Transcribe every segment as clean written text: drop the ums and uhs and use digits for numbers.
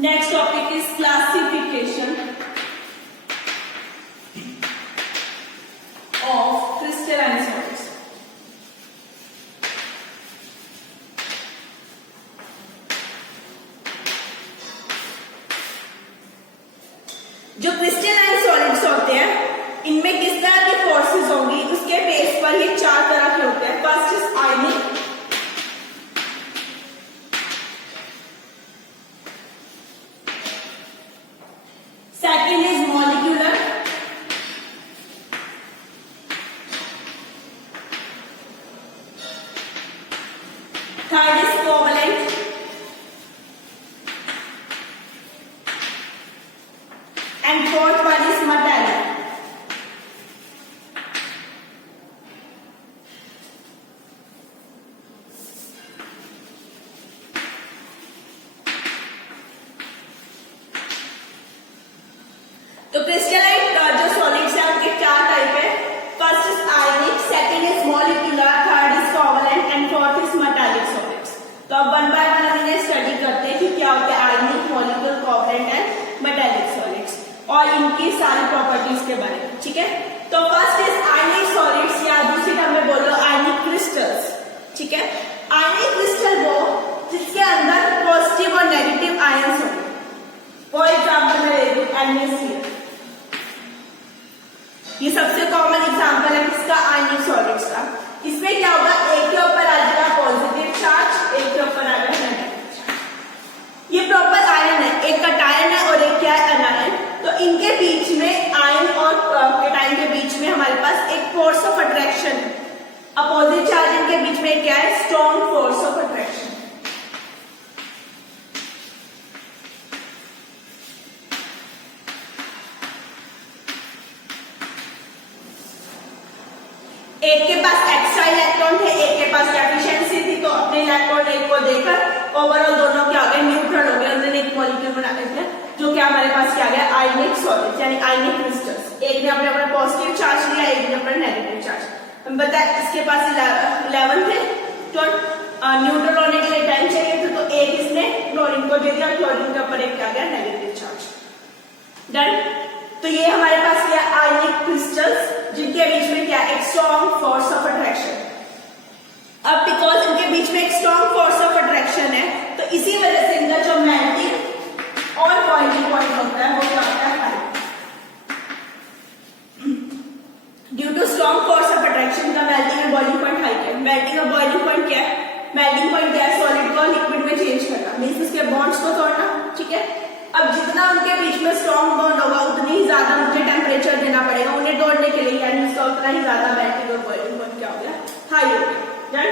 Next topic is classification of crystalline solids. जो crystalline solids होते हैं इनमें किस तरह की फोर्सेस होंगी उसके बेस पर ये चार तरह के होते हैं। First is ionic, second is molecular, third is covalent, and fourth one is metallic. तो क्रिस्टलाइन जो सॉलिड्स है उनके चार टाइप है। First is ionic, second is molecular, third is covalent and fourth is metallic solids. तो अब one by one हम इन्हें स्टडी करते हैं कि क्या होते हैं ionic, molecular, covalent and metallic solids और इनकी सारी प्रॉपर्टीज के बारे में। ठीक है, तो फर्स्ट इज आयनिक सॉलिड्स या दूसरी टर्म में बोलो आयनिक क्रिस्टल्स। ठीक है, आयनिक क्रिस्टल वो जिसके अंदर पॉजिटिव और नेगेटिव आयंस होंगे। फॉर एग्जाम्पल मैं ले लूं NaCl, ये सबसे कॉमन एग्जांपल है किसका, आयनिक सॉलिड्स का। इसमें क्या होगा, एक के ऊपर आ जाएगा पॉजिटिव चार्ज, एक के ऊपर आ जाएगा नेगेटिव चार्ज। ये प्रॉपर आयन है, एक कटायन है और एक क्या है अनायन। तो इनके बीच में आयन और कटायन के बीच में हमारे पास एक फोर्स ऑफ अट्रैक्शन है। अपोजिट चार्ज इनके बीच में क्या है, स्ट्रॉन्ग फोर्स ऑफ अट्रैक्शन। एक के पास एक्स्ट्रा इलेक्ट्रॉन थे, एक के पास डेफिशिएंसी थी, तो अपने इलेक्ट्रॉन एक को देकर ओवरऑल दोनों क्या हो गए, न्यूट्रल हो गए। उन्होंने एक मॉलिक्यूल बना दिया जो कि हमारे पास क्या गया, आयनिक सॉलिड्स यानी आयनिक क्रिस्टल्स। एक ने अपने अपना पॉजिटिव चार्ज लिया, एक ने अपना नेगेटिव चार्ज। हम बताया इसके पास 11 थे, तो न्यूट्रल होने के लिए टाइम चाहिए था, तो एक इसने क्लोरीन को दे दिया, क्लोरीन के ऊपर एक क्या गया, नेगेटिव चार्ज। डन। तो ये हमारे पास क्या, आयनिक क्रिस्टल्स जिनके बीच में क्या, एक स्ट्रॉन्ग फोर्स ऑफ अट्रैक्शन। अब बिकॉज इनके बीच में एक स्ट्रॉन्ग फोर्स ऑफ अट्रैक्शन है, तो इसी वजह से इनका जो मेल्टिंग और बॉइलिंग पॉइंट होता है वो क्या होता है, high. Due to strong force of attraction का मेल्टिंग और बॉइलिंग पॉइंट हाई है। मेल्टिंग और बॉइलिंग पॉइंट क्या है, मेल्टिंग पॉइंट क्या है, सॉलिड को लिक्विड में चेंज करना, मीन्स उसके बॉन्ड्स को तोड़ना। ठीक है, अब जितना उनके बीच में स्ट्रॉन्ग बॉन्ड होगा उतनी ही ज्यादा मुझे टेम्परेचर देना पड़ेगा उन्हें तोड़ने के लिए, यानी उसका उतना ही ज्यादा मेल्टिंग और बॉइलिंग पॉइंट क्या हो गया, हाई हो गया।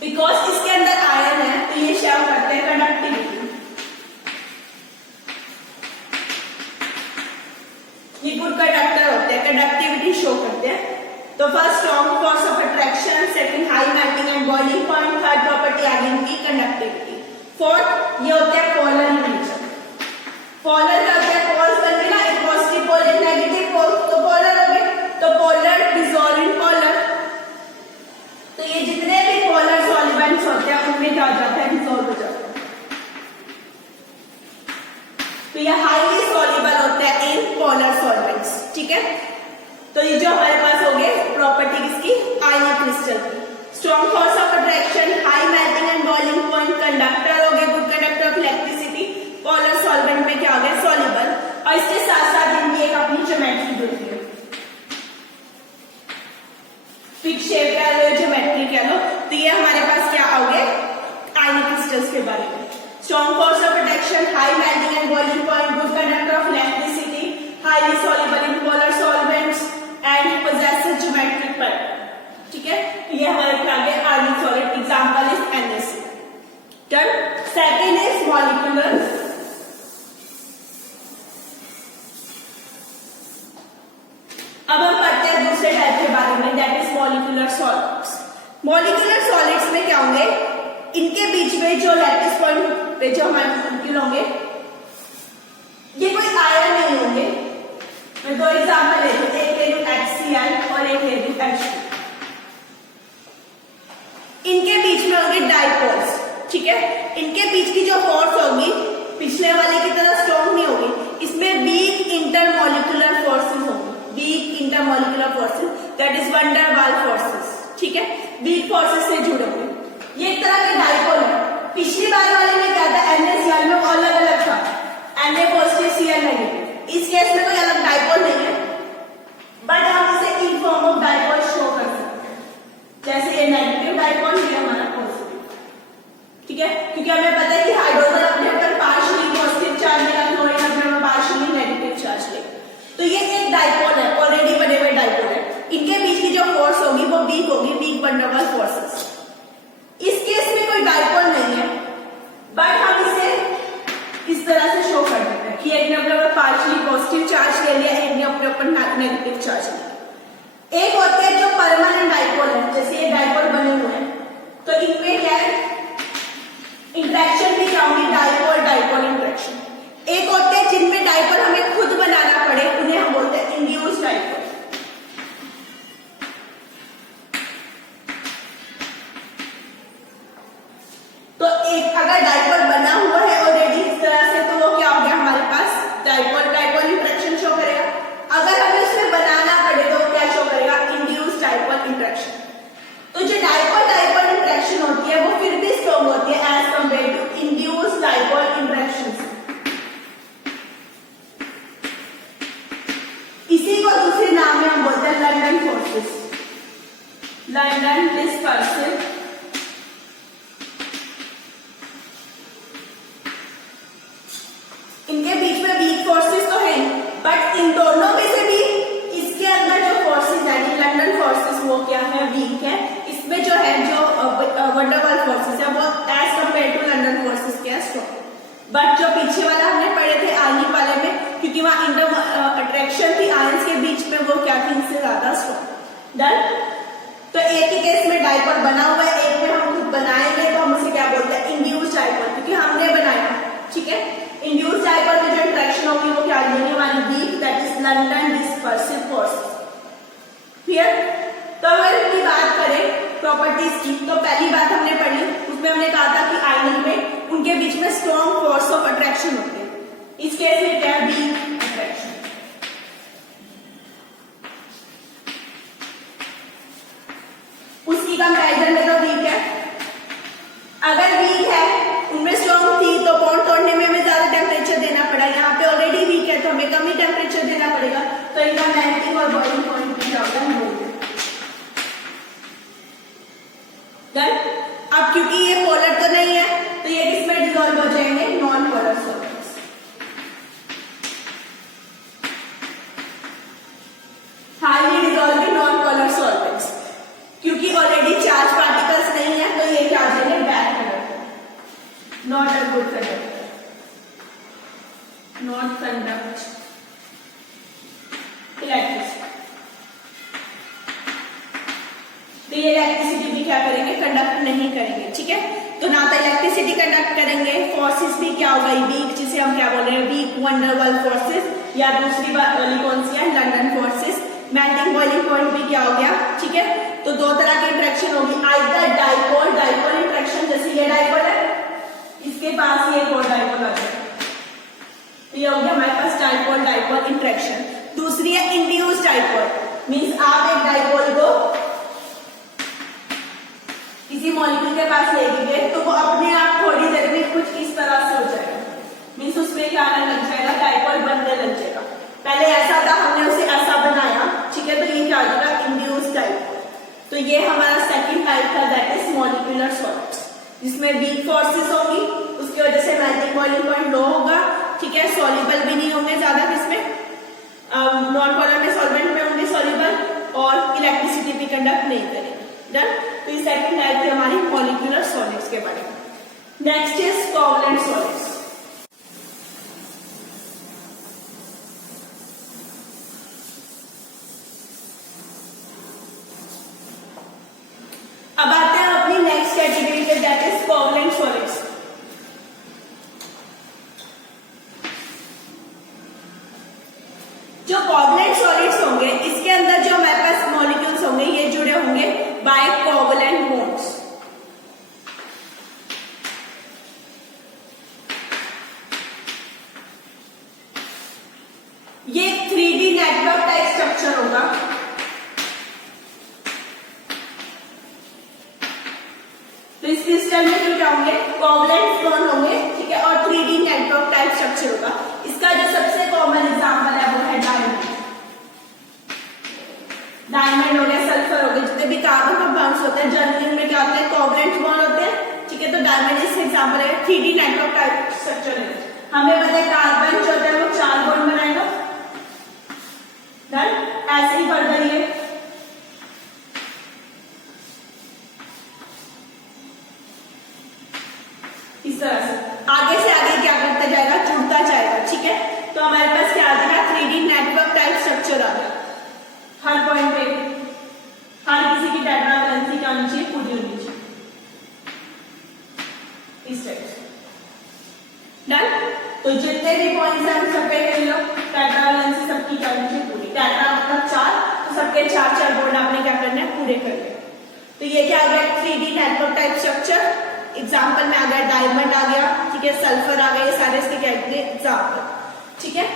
बिकॉज इसके अंदर आयन है तो ये शो करते हैं कंडक्टिविटी। ये गुड कंडक्टर होते हैं, कंडक्टिविटी शो करते हैं। तो first strong force of attraction, second high melting and boiling point, third property आ गई इनकी कंडक्टिविटी। फोर्थ ये होता है पोलर नेचर। पोलर क्या होता है, पोल्स बन गए ना, एक पॉजिटिव पोल एक नेगेटिव पोल, तो पोलर हो गए। तो पोलर डिसॉल्व इन पोलर, तो ये जितने भी पोलर सॉल्वेंट्स होते हैं उनमें क्या हो जाता है, डिसॉल्व हो जाता है। तो ये हाईली सॉल्युबल होते हैं इन पोलर सॉल्वेंट्स। ठीक है, तो ये जो हमारे पास हो गए प्रॉपर्टी इसकी आयनिक क्रिस्टल की, strong force of attraction, high melting and boiling point, conductor हो गए, good conductor of electricity, polar solvent में क्या हो गया, सॉल्युबल। और इसके साथ साथ इनकी एक अपनी ज्योमेट्री होती है, फिक्स शेप कह लो, ज्योमेट्री कह लो। तो ये हमारे पास क्या हो गए आयनिक क्रिस्टल्स के बारे में। Strong force of attraction, high melting and boiling point, good conductor of electricity, highly soluble in polar solvents and possesses geometric pattern. ठीक है, ये हमारे क्या गए आयनिक solid. Example is NaCl। Done. Second is molecular. अब हम पढ़ते हैं दूसरे टाइप के बारे में, that is molecular solids. Molecular solids में क्या होंगे, इनके बीच में जो लैटिस पॉइंट पे जो हमारे मॉलिक्यूल होंगे ये कोई आयन नहीं होंगे। मैं दो एग्जांपल ले लूं, एक ले लूं HCl और एक ले लूं H2। इनके बीच में होंगे डाइपोल्स। ठीक है, इनके बीच की जो फोर्स होगी ठीक है, वीक फोर्सेस से जुड़े हुए। ये एक तरह के डाइपोल है। पिछली बार वाले में क्या था, NaCl में अलग अलग था, Na पॉजिटिव Cl नेगेटिव। इस केस में कोई अलग डाइपोल नहीं है, बट हम इसे in form of dipole show कर सकते हैं, जैसे ये नेगेटिव डाइपोल, ये हमारा पॉजिटिव, ठीक है, क्योंकि हमें पता है कि हाइड्रोजन अपने ऊपर पार्शियली पॉजिटिव चार्ज लेगा, क्लोरीन अपने ऊपर पार्शियली नेगेटिव चार्ज लेगा। तो ये एक डाइपोल है, ऑलरेडी बने हुए डाइपोल है। इनके बीच की जो फोर्स होगी वो वीक होगी, weak van der Waals forces. इस केस में कोई डाइपोल नहीं है, बट हम इसे इस तरह से शो कर देते हैं कि एक ने अपने ऊपर पार्शियली पॉजिटिव चार्ज ले लिया, एक ने अपने ऊपर नेगेटिव चार्ज ले लिया। एक होते हैं जो परमानेंट डाइपोल है, जैसे ये डाइपोल बने हुए हैं, तो इनमें क्या है, इंटरेक्शन भी क्या होगी, डाइपोल डाइपोल इंटरेक्शन। एक होते हैं जिनमें डाइपोल हमें खुद बनाना पड़े, उन्हें हम बोलते हैं इंड्यूस्ड डाइपोल। तो एक अगर डाइपोल बना हुआ है ऑलरेडी इस तरह से, तो वो क्या हो गया, हमारे पास डाइपोल डाइपोल इंटरेक्शन शो करेगा। अगर हमें उसमें बनाना पड़े तो क्या शो करेगा, इंड्यूस्ड डाइपोल इंटरेक्शन। तो जो डाइपोल डाइपोल इंटरेक्शन होती है वो फिर भी स्ट्रॉन्ग होती है as compare to induced dipole interaction. इसी को दूसरे नाम में हम बोलते हैं लंडन फोर्सेस, लंडन डिस्पर्सिव इनके बीच में वीक फोर्सेस तो है, बट इन दोनों में से भी इसके अंदर जो फोर्सेस है, लंडन फोर्सेस, वो क्या है, वीक है। इसमें जो है, जो वन डर वाल्स फोर्सेस है, वो as compare to London forces क्या है, स्ट्रॉन्ग। बट जो पीछे वाला हमने पढ़े थे आर्निक वाले में, क्योंकि वहां इंटर अट्रैक्शन थी आयंस के बीच में, वो क्या थी, इनसे ज्यादा स्ट्रॉन्ग। डन। तो एक ही केस में डाइपोल बना हुआ है, एक में हम खुद बनाएंगे, तो हम उसे क्या बोलते हैं, इंड्यूस्ड डाइपोल, क्योंकि हमने बनाया, ठीक है। इंड्यूस्ड डाइपोल में जो इंटरेक्शन होगी वो क्या लेंगे, हमारी weak, that is London dispersive force. Clear. तो अगर इसकी बात करें प्रॉपर्टीज की, तो पहली बात हमने पढ़ी, उसमें हमने कहा था कि आयनिक में उनके बीच में स्ट्रॉन्ग फोर्स ऑफ अट्रैक्शन होते हैं। इस केस में क्या है, वीक अट्रैक्शन। उसकी कंपैरिजन में तो वीक है। अगर वीक है, उनमें स्ट्रॉन्ग थी, तो बॉन्ड तोड़ने में हमें ज्यादा टेम्परेचर देना पड़ा, यहाँ पे ऑलरेडी वीक है तो हमें कम ही टेम्परेचर देना पड़ेगा, तो इनका मेल्टिंग और बॉइलिंग पॉइंट क्या होगा, अब क्योंकि ये पोलर तो नहीं है, तो ये किसमें डिसॉल्व हो जाएंगे, non polar solvents. Highly dissolving non polar solvents, क्योंकि ऑलरेडी चार्ज पार्टिकल्स नहीं है, तो ये क्या हो जाएंगे, bad conductor, not a good conductor, not conduct electricity. तो ये इलेक्ट्रिसिटी भी क्या करेंगे, कंडक्ट नहीं करेंगे, ठीक है। तो ना तो इलेक्ट्रिसिटी कंडक्ट करेंगे, फोर्सेस भी क्या हो गई, वीक, जिसे हम क्या बोल रहे हैं, weak van der Waals forces, या दूसरी बात वाली कौन सी है, London forces. Melting boiling point भी क्या हो गया, ठीक है। तो दो तरह की इंटरेक्शन होगी, आइदर डाइपोल डाइपोल इंटरेक्शन, जैसे ये डाइपोल है, इसके पास ये एक और डाइपोल आ जाएगा, ये हो गया हमारे पास डाइपोल डाइपोल इंटरेक्शन। दूसरी है इंड्यूस्ड डाइपोल, मींस आप एक डाइपोल को किसी मॉलिक्यूल के पास ले गए, तो वो अपने आप थोड़ी देर में कुछ इस तरह से हो जाएगा, मींस उसमें क्या आने लग जाएगा, डाइपोल बनने लग जाएगा। पहले ऐसा था, हमने उसे ऐसा बनाया, ठीक है, तो ये क्या हो जाएगा, इंड्यूस्ड डाइपोल। तो ये हमारा सेकंड टाइप था, दैट इज मॉलिक्यूलर सॉलिड्स, जिसमें वीक फोर्सेस होगी, उसकी वजह से मेल्टिंग बॉइलिंग पॉइंट लो होगा, ठीक है, सॉल्युबल भी नहीं होंगे ज्यादा, किसमें, नॉन पोलर में, सॉल्वेंट में होंगे सॉल्युबल, और इलेक्ट्रिसिटी भी कंडक्ट नहीं करेंगे। डन। तो ये सेकंड टाइप थी हमारी मॉलिक्यूलर सॉलिड्स के बारे में। Next is covalent solids. अब आते हैं अपनी नेक्स्ट कैटेगरी पे, दैट इज कोवलेंट सॉलिड्स। जो कोवलेंट सॉलिड्स होंगे, इसके अंदर जो हमारे पास मॉलिक्यूल्स होंगे, ये जुड़े होंगे बाय कोवलेंट बॉन्ड्स। ये 3D नेटवर्क टाइप स्ट्रक्चर होगा, क्रिस्टल में जो क्या होंगे, कोवलेंट बॉन्ड होंगे, ठीक है, और 3D नेटवर्क टाइप स्ट्रक्चर होगा। इसका जो सबसे कॉमन एग्जांपल है वो है डायमंड। डायमंड हो गया, सल्फर हो गया, जितने भी कार्बन कंपाउंड्स होते हैं जनरली में क्या होते हैं, कोवलेंट बॉन्ड होते हैं, ठीक है। तो डायमंड इसका एग्जांपल है, 3D नेटवर्क टाइप स्ट्रक्चर है। हमें पता है कार्बन जो होता है वो 4 बॉन्ड बनाएगा, डन। ऐसे ही बढ़ रही है, इस तरह से आगे से आगे क्या करता जाएगा, जुड़ता जाएगा, ठीक है। तो हमारे पास क्या आ जाएगा, 3D नेटवर्क टाइप स्ट्रक्चर आ गया। हर पॉइंट पे हर किसी की टेट्रा वैलेंसी क्या होनी चाहिए, पूरी होनी चाहिए, इस टाइप से, डन। तो जितने भी पॉइंट्स हैं हम सब पे ले लो, टेट्रा वैलेंसी सबकी क्या होनी चाहिए, पूरी। टेट्रा मतलब 4, तो सबके 4 बॉन्ड आपने क्या करना है, पूरे करने। तो ये क्या आ गया, 3D network type structure. Example में आ गया डायमंड आ गया, ठीक है, सल्फर आ गया, ये सारे इसके क्या एग्जाम्पल, ठीक है।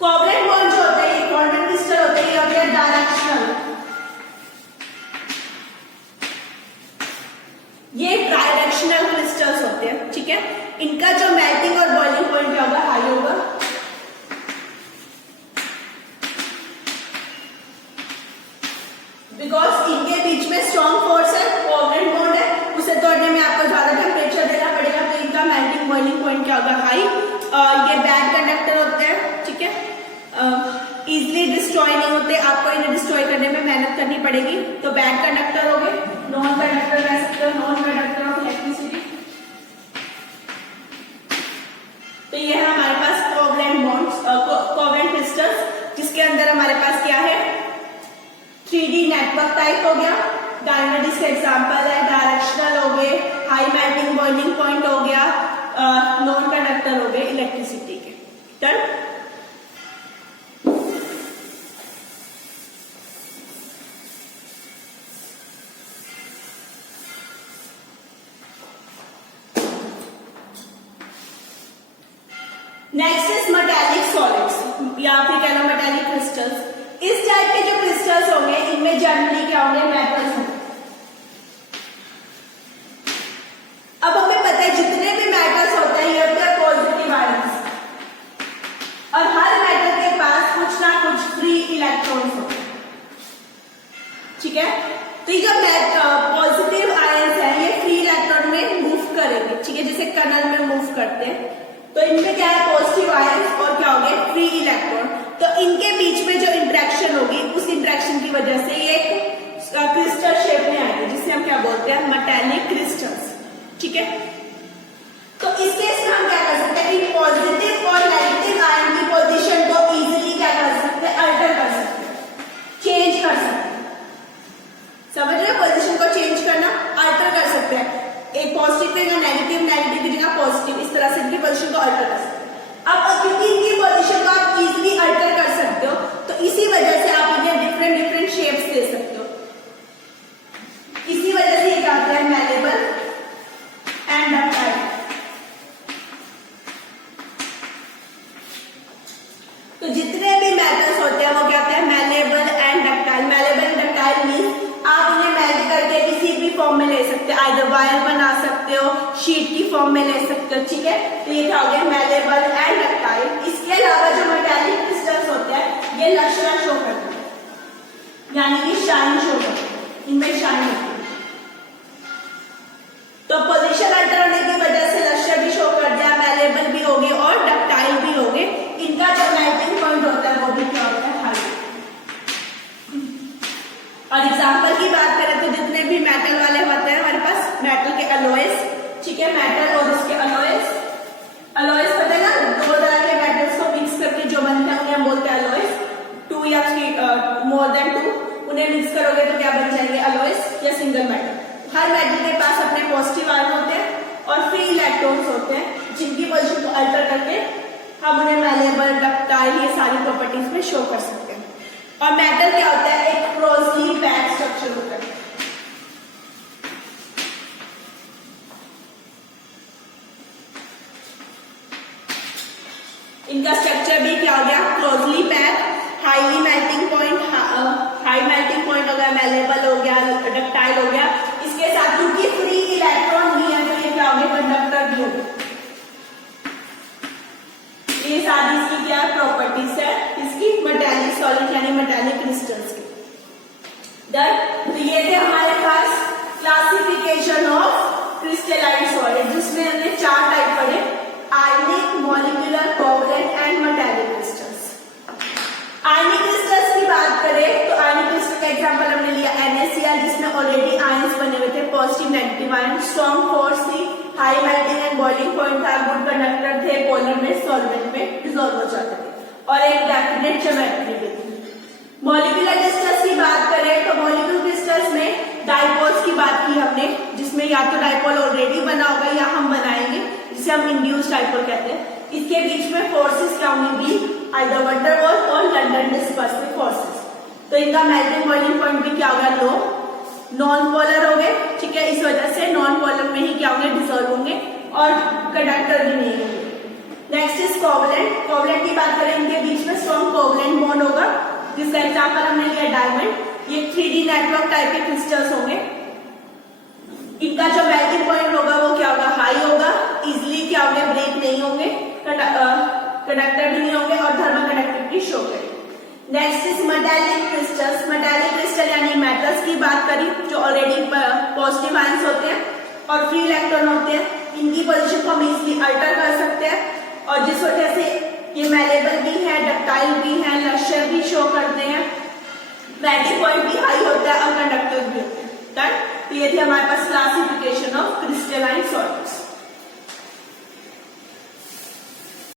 कोवलेंट बॉन्ड जो होता है, ये कोवलेंट क्रिस्टल होते हैं, ये हो गया डायरेक्शनल, ये डायरेक्शनल क्रिस्टल्स होते हैं, ठीक है। इनका जो मेल्टिंग और बॉइलिंग पॉइंट क्या होगा, हाई होगा, बिकॉज इनके बीच में स्ट्रॉन्ग फोर्स है, कोवलेंट बॉन्ड है, उसे तोड़ने में आपको ज्यादा टेम्परेचर देना पड़ेगा, तो इनका मेल्टिंग बॉइलिंग पॉइंट क्या होगा, हाई। ये बैड कंडक्टर होते हैं, ठीक है, इजिली डिस्ट्रॉय नहीं होते, आपको इन्हें डिस्ट्रॉय करने में मेहनत करनी पड़ेगी। तो बैड कंडक्टर हो गए, नॉन कंडक्टर कह सकते हो, नॉन कंडक्टर ऑफ इलेक्ट्रिसिटी। तो ये है हमारे पास कोवलेंट बॉन्ड्स, कोवलेंट क्रिस्टल्स, जिसके अंदर हमारे पास क्या है, 3D नेटवर्क टाइप हो गया, डायमंड इसका एग्जांपल है, डायरेक्शनल हो गए, हाई मेल्टिंग बॉइलिंग पॉइंट हो गया, नॉन कंडक्टर हो गए इलेक्ट्रिसिटी के, done. Next is metallic solids या फिर कह लो मेटालिक क्रिस्टल्स। इस टाइप के जो क्रिस्टल्स होंगे इनमें जनरली क्या होंगे, मेटल्स होंगे। अब हमें पता है जितने भी मेटल्स होते हैं ये होते हैं पॉजिटिव आयंस, और हर मेटल के पास कुछ ना कुछ फ्री इलेक्ट्रॉन्स होते हैं, ठीक है। तो ये जो पॉजिटिव आयंस है ये फ्री इलेक्ट्रॉन में मूव करेंगे, ठीक है, जैसे कर्नल में मूव करते हैं। तो इनमें क्या है, पॉजिटिव आयंस और क्या हो गए, फ्री इलेक्ट्रॉन। तो इनके बीच में जो इंटरेक्शन होगी उस इंटरेक्शन की वजह से ये एक क्रिस्टल शेप में आएगी, जिसे हम क्या बोलते हैं, मेटालिक क्रिस्टल्स, ठीक है। तो इस केस में हम क्या कर सकते हैं कि पॉजिटिव और नेगेटिव आयन की पोजीशन को इजीली क्या कर सकते हैं, अल्टर कर सकते हैं, चेंज कर सकते हैं। समझ रहे हो, पोजीशन को चेंज करना, अल्टर कर सकते हैं। एक पॉजिटिव की जगह नेगेटिव, नेगेटिव की जगह पॉजिटिव, इस तरह से इनकी पोजीशन को अल्टर कर सकते हैं। अब क्योंकि इनकी पोजीशन को आप इजीली अल्टर कर सकते हो, तो इसी वजह से आप इन्हें डिफरेंट डिफरेंट शेप्स दे सकते हो। इसी वजह से ये क्या होता है, मैलेबल एंड डक्टाइल। तो जितने भी मेटल्स होते हैं वो क्या होते हैं, malleable and ductile. Malleable and ductile means आप इन्हें मेल्ट करके किसी भी फॉर्म में ले सकते हो, आइदर वायर बना सकते हो, शीट की फॉर्म में ले सकते हो, ठीक है। तो ये क्या हो गया, मैलेबल एंड डक्टाइल। इसके अलावा जो मेटालिक क्रिस्टल्स होते हैं ये लश्कर शो करते हैं, यानी कि शाइन शो करते हैं, इनमें शाइन होती है। तो पोजीशन अल्टर होने की वजह से लश्कर भी शो कर दिया, मैलेबल भी होगी और डक्टाइल भी होगी। इनका जो मेल्टिंग पॉइंट होता है वो भी क्या होता है, हाई। और एग्जांपल की बात करें तो जितने भी मेटल वाले होते हैं हमारे पास, मेटल के अलॉयज, ठीक है, मेटल और इसके अलॉयज। अलॉयज पता है ना, दो तरह के मेटल्स को मिक्स करके जो बनते हैं उन्हें हम बोलते हैं अलॉयज। 2 या 3 मोर देन 2 उन्हें मिक्स करोगे तो क्या बन जाएंगे, अलॉयज या सिंगल मेटल। हर मेटल के पास अपने पॉजिटिव आयन होते हैं और फ्री इलेक्ट्रॉन्स होते हैं, जिनकी पोजीशन को अल्टर करके हम उन्हें मैलेबल, डक्टाइल, ये सारी प्रॉपर्टीज में शो कर सकते हैं। और मेटल क्या होता है, एक क्लोजली पैक्ड स्ट्रक्चर होता है। इनका स्ट्रक्चर भी क्या हो गया, closely packed, highly melting point, high melting point हो गया, मैलेबल हो गया, डक्टाइल हो गया। इसके साथ क्योंकि फ्री इलेक्ट्रॉन भी है तो ये क्या होंगे, कंडक्टर भी होंगे। ये सारी इसकी क्या प्रॉपर्टीज है, इसकी मेटालिक सॉलिड यानी मेटालिक क्रिस्टल्स की। तो ये थे हमारे पास क्लासिफिकेशन ऑफ क्रिस्टलाइन सॉलिड, जिसमें हमने 4 टाइप पढ़े, ionic, molecular, covalent and metallic crystals. Ionic crystals की बात करें तो आयनिक क्रिस्टल का एग्जांपल हमने लिया NaCl, जिसमें ऑलरेडी आयंस बने हुए थे, positive negative ion, strong force थी, high melting and boiling point था, गुड कंडक्टर थे, पोलर में सॉल्वेंट में डिसॉल्व हो जाते थे, और एक डेफिनेट ज्योमेट्री भी थी। मॉलिक्यूलर क्रिस्टल्स की बात करें तो मॉलिक्यूलर क्रिस्टल्स में डाइपोल्स की बात की हमने, जिसमें या तो डाइपोल ऑलरेडी बना होगा या हम बनाएंगे, जिसे हम इंड्यूस्ड डाइपोल कहते हैं। इसके बीच में फोर्सेस क्या होंगी, आइदर वन डर वॉल और लंडन डिस्पर्सिव फोर्सेस। तो इनका मेल्टिंग बॉइलिंग पॉइंट भी क्या होगा, लो, नॉन पोलर हो गए, ठीक है, इस वजह से नॉन पोलर में ही क्या होंगे, डिसॉल्व होंगे और कंडक्टर भी नहीं होंगे। Next is covalent. कोवलेंट की बात करें, इनके बीच में स्ट्रॉन्ग कोवलेंट बॉन्ड होगा, जिसका एग्जाम्पल हमने लिया डायमंड। ये 3D नेटवर्क टाइप के क्रिस्टल्स होंगे। इनका जो मेल्टिंग पॉइंट होगा वो क्या होगा, हाई होगा, इजिली क्या होंगे, ब्रेक नहीं होंगे, कंडक्टर भी नहीं होंगे और थर्मल कंडक्टिविटी शो करेंगे। Next is metallic crystals. Metallic crystal यानी मेटल्स की बात करी, जो ऑलरेडी पॉजिटिव आयंस होते हैं और फ्री इलेक्ट्रॉन होते हैं। इनकी पोजीशन को हम इजिली अल्टर कर सकते हैं और जिस वजह से ये मेलेबल भी है, डक्टाइल भी है, लश्यर भी शो करते हैं, मेल्टिंग पॉइंट भी हाई होता है और कंडक्टर भी होते हैं। तो ये थी हमारे पास क्लासिफिकेशन ऑफ क्रिस्टलाइन सॉलिड्स।